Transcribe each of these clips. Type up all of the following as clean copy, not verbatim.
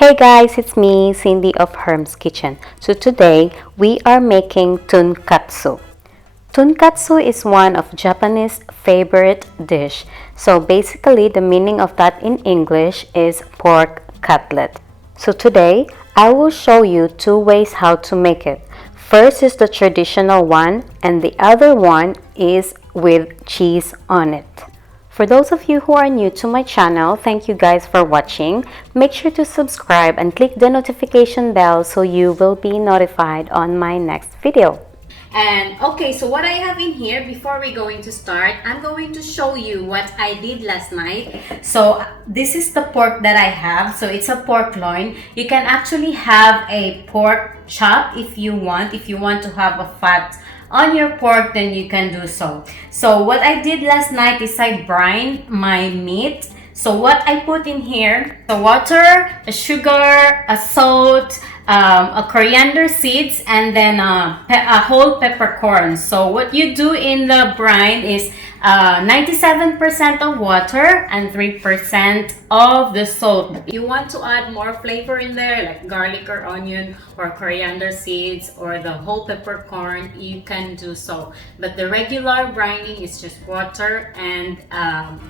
Hey guys, it's me, Cindy of Herm's Kitchen. So today we are making Tonkatsu. Tonkatsu is one of Japanese favorite dish. So basically the meaning of that in English is pork cutlet. So today I will show you two ways how to make it. First is the traditional one and the other one is with cheese on it. For those of you who are new to my channel, thank you guys for watching. Make sure to subscribe and click the notification bell so you will be notified on my next video. And okay, so what I have in here before we're going to start, I'm going to show you what I did last night. So this is the pork that I have. So it's a pork loin. You can actually have a pork chop if you want. If you want to have a fat on your pork, then you can do so. So what I did last night is I brined my meat. So what I put in here, the water, a sugar, a salt, a coriander seeds, and then a whole peppercorn. So what you do in the brine is 97% of water and 3% of the salt. If you want to add more flavor in there, like garlic or onion or coriander seeds or the whole peppercorn, you can do so. But the regular brining is just water and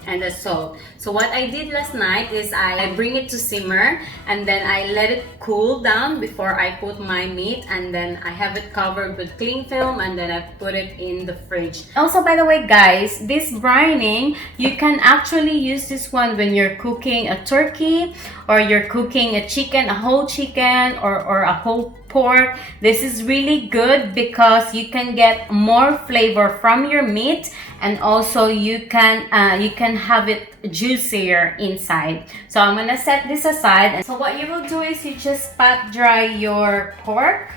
the salt. So what I did last night is I bring it to simmer and then I let it cool down before I put my meat, and then I have it covered with cling film and then I put it in the fridge. Also, by the way guys, this brining, you can actually use this one when you're cooking a turkey or you're cooking a chicken, a whole chicken or a whole pork. This is really good because you can get more flavor from your meat, and also you can have it juicier inside. So I'm gonna set this aside. And so what you will do is you just pat dry your pork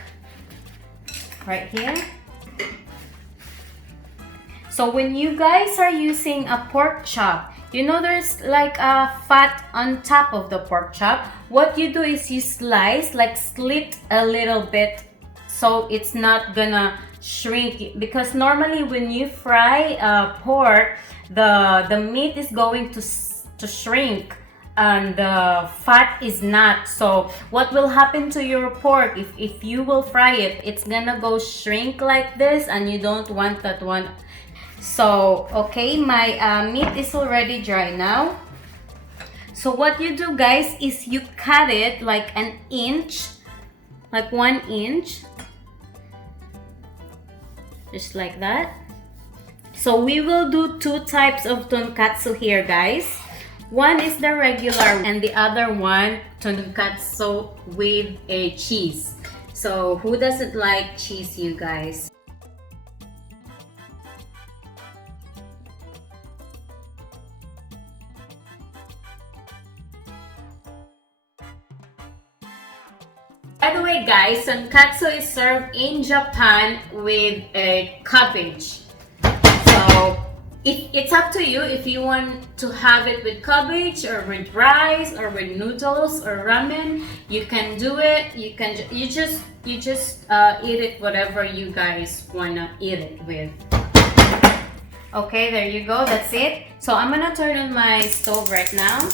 right here. So when you guys are using a pork chop, you know there's like a fat on top of the pork chop. What you do is you slice, like slit a little bit so it's not gonna shrink, because normally when you fry pork, the meat is going to shrink and the fat is not. So what will happen to your pork if you will fry it, it's gonna go shrink like this, and you don't want that one. So okay, my meat is already dry now. So what you do guys is you cut it like an inch, like 1 inch, just like that. So we will do two types of tonkatsu here guys. One is the regular and the other one tonkatsu with a cheese. So who doesn't like cheese, you guys? By the way guys, tonkatsu is served in Japan with a cabbage. So it's up to you if you want to have it with cabbage or with rice or with noodles or ramen. You can do it. You just eat it whatever you guys wanna eat it with. Okay, there you go. That's it. So I'm gonna turn on my stove right now.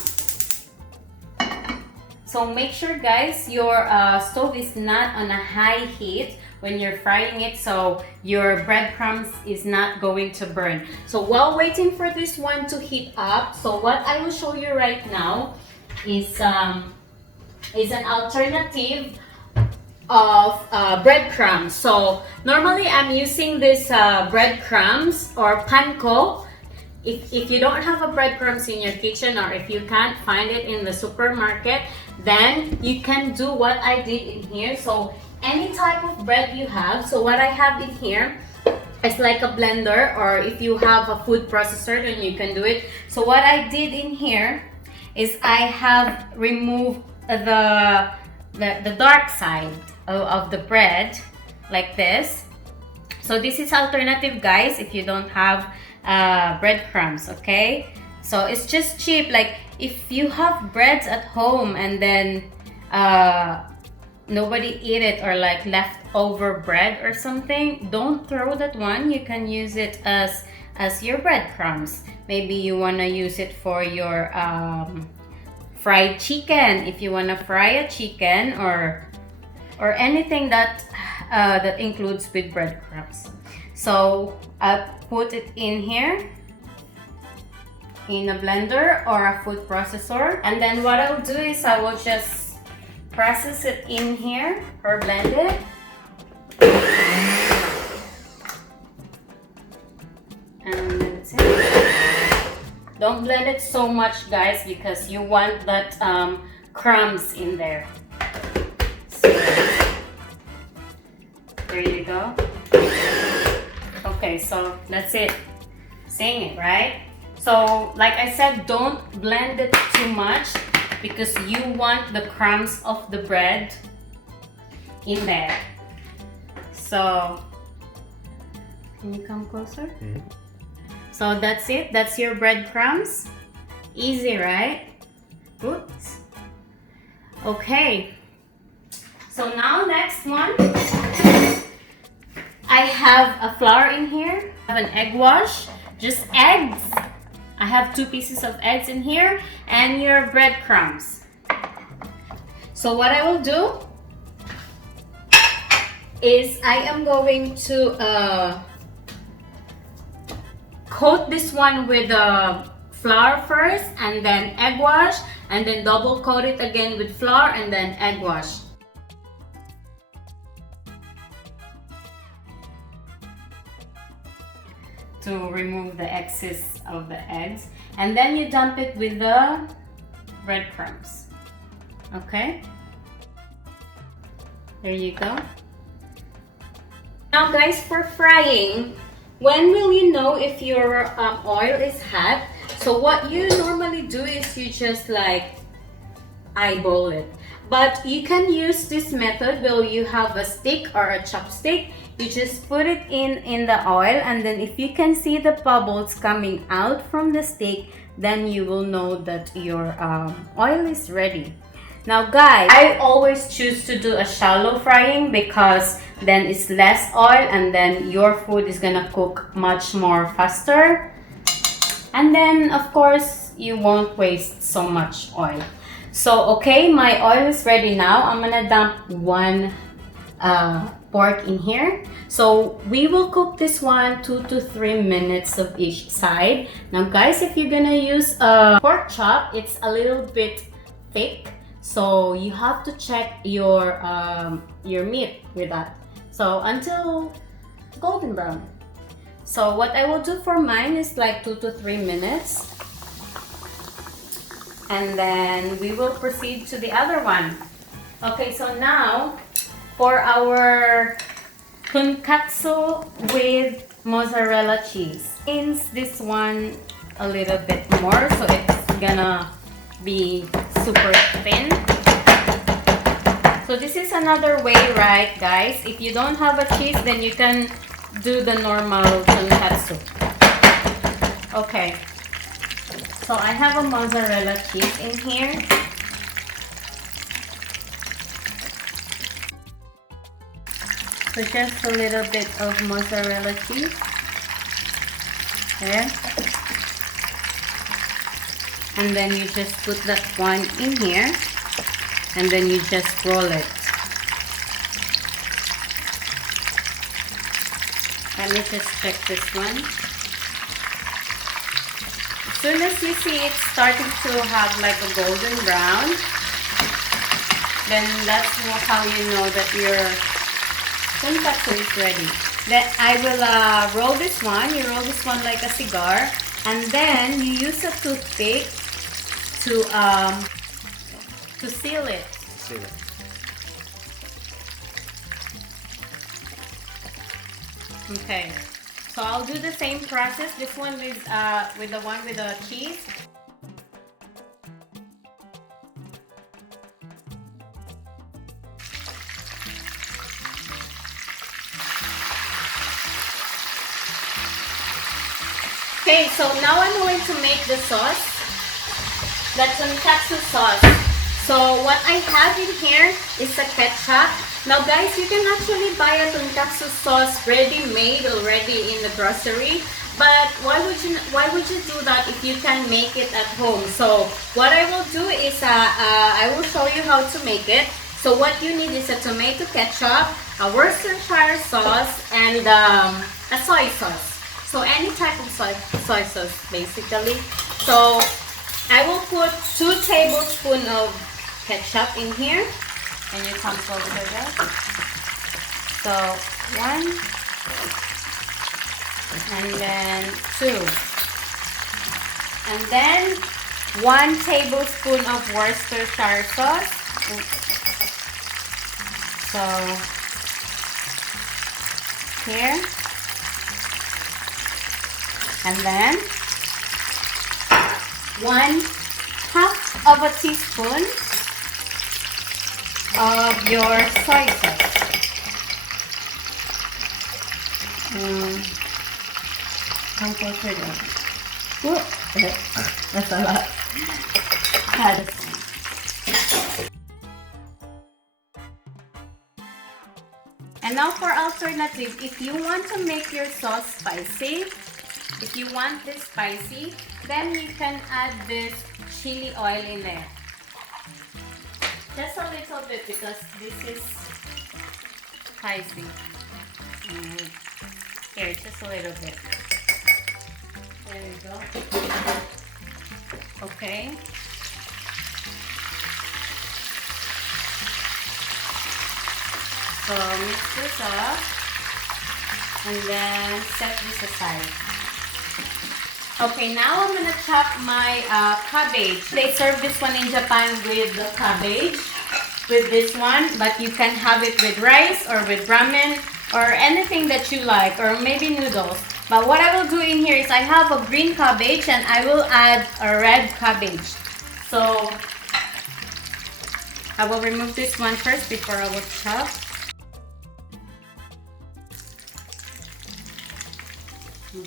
So make sure guys your stove is not on a high heat when you're frying it, so your breadcrumbs is not going to burn. So while waiting for this one to heat up, so what I will show you right now is an alternative of breadcrumbs. So normally I'm using this breadcrumbs or panko. If you don't have a breadcrumbs in your kitchen, or if you can't find it in the supermarket, then you can do what I did in here. So any type of bread you have. So what I have in here is like a blender, or if you have a food processor, then you can do it. So what I did in here is I have removed the dark side of the bread like this. So this is alternative guys if you don't have breadcrumbs. Okay, so it's just cheap. Like if you have breads at home and then nobody eat it, or like leftover bread or something, don't throw that one. You can use it as your breadcrumbs. Maybe you want to use it for your fried chicken. If you want to fry a chicken or anything that that includes with breadcrumbs. So I'll put it in here in a blender or a food processor, and then what I'll do is I will just process it in here or blend it. And that's it. Don't blend it so much, guys, because you want that crumbs in there. So, there you go. Okay, so that's it. Seeing it, right? So, like I said, don't blend it too much because you want the crumbs of the bread in there. So, can you come closer? Mm-hmm. So that's it. That's your breadcrumbs. Easy, right? Oops. Okay. So now next one. I have a flour in here. I have an egg wash. Just eggs. I have 2 pieces of eggs in here and your breadcrumbs. So what I will do is I am going to coat this one with flour first and then egg wash, and then double coat it again with flour and then egg wash. To remove the excess of the eggs, and then you dump it with the breadcrumbs. Okay, there you go. Now guys, for frying, when will you know if your oil is hot? So what you normally do is you just like eyeball it, but you can use this method where you have a stick or a chopstick. You just put it in the oil, and then if you can see the bubbles coming out from the stick, then you will know that your oil is ready. Now guys, I always choose to do a shallow frying because then it's less oil and then your food is gonna cook much more faster. And then of course, you won't waste so much oil. So okay, my oil is ready now. I'm gonna dump one pork in here. So we will cook this one 2 to 3 minutes of each side. Now guys, if you're gonna use a pork chop, it's a little bit thick, so you have to check your meat with that. So until golden brown. So what I will do for mine is like 2 to 3 minutes, and then we will proceed to the other one. Okay, so now for our tonkatsu with mozzarella cheese. Since this one a little bit more, so it's gonna be super thin. So this is another way, right guys? If you don't have a cheese, then you can do the normal tonkatsu. Okay, so I have a mozzarella cheese in here. So just a little bit of mozzarella cheese there, and then you just put that one in here, and then you just roll it. Let me just check this one. As soon as you see it starting to have like a golden brown, then that's how you know that your tonkatsu is ready. Then I will roll this one. You roll this one like a cigar, and then you use a toothpick to seal it. Seal it. Okay. So I'll do the same process. This one with the one with the cheese. Okay, so now I'm going to make the sauce. That's tonkatsu sauce. So what I have in here is a ketchup. Now guys, you can actually buy a tonkatsu sauce ready-made already in the grocery. But why would you do that if you can make it at home? So what I will do is I will show you how to make it. So what you need is a tomato ketchup, a Worcestershire sauce, and a soy sauce. So any type of soy sauce basically. So I will put 2 tablespoons of ketchup in here. And you come closer there. So 1 and then 2. And then 1 tablespoon of Worcestershire sauce. So here. And then 1/2 of a teaspoon of your soy sauce. That's a lot. And now for alternative, if you want to make your sauce spicy, if you want this spicy, then you can add this chili oil in there. Just a little bit because this is spicy. Here, just a little bit. There you go. Okay. So mix this up and then set this aside. Okay, now I'm gonna chop my cabbage. They serve this one in Japan with the cabbage, with this one, but you can have it with rice or with ramen or anything that you like, or maybe noodles. But what I will do in here is I have a green cabbage and I will add a red cabbage. So I will remove this one first before I will chop.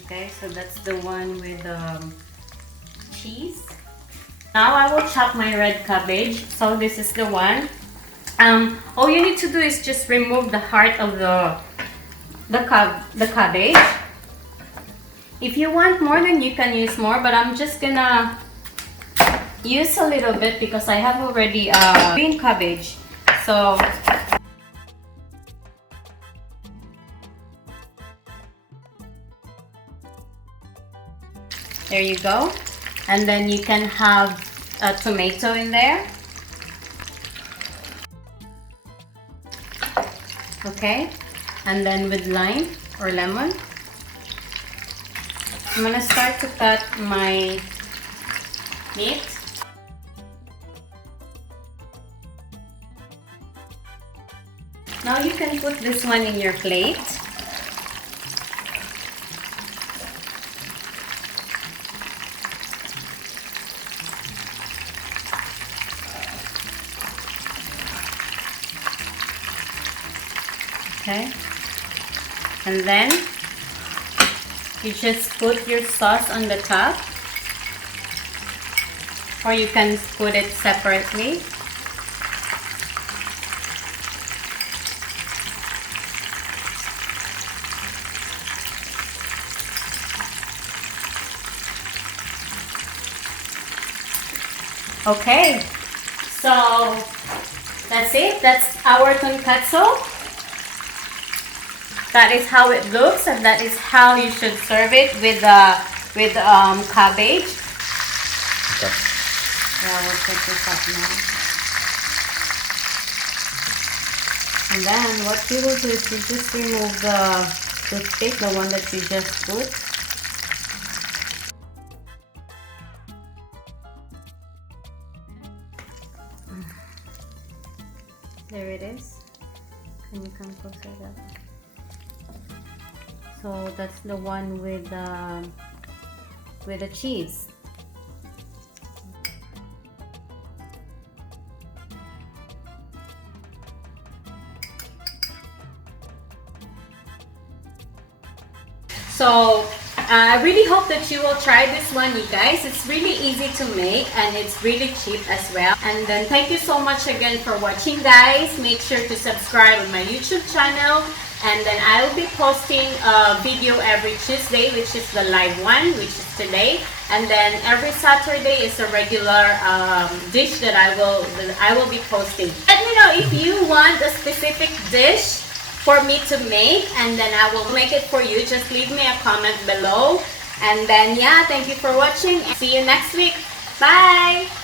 Okay, so that's the one with cheese. Now I will chop my red cabbage. So this is the one. All you need to do is just remove the heart of the cabbage. If you want more, then you can use more, but I'm just gonna use a little bit because I have already green cabbage. So there you go. And then you can have a tomato in there. Okay, and then with lime or lemon. I'm gonna start to cut my meat. Now you can put this one in your plate. Okay, and then you just put your sauce on the top, or you can put it separately. Okay, so that's it. That's our tonkatsu. That is how it looks, and that is how you should serve it with cabbage. Okay. Yeah, we'll take this up now. And then what you will do is you just remove the toothpick, the one that you just put. There it is. Can you come closer there? So that's the one with the cheese. So I really hope that you will try this one, you guys. It's really easy to make and it's really cheap as well. And then thank you so much again for watching, guys. Make sure to subscribe on my YouTube channel. And then I will be posting a video every Tuesday, which is the live one, which is today. And then every Saturday is a regular dish that I will be posting. Let me know if you want a specific dish for me to make, and then I will make it for you. Just leave me a comment below. And then yeah, thank you for watching. See you next week. Bye!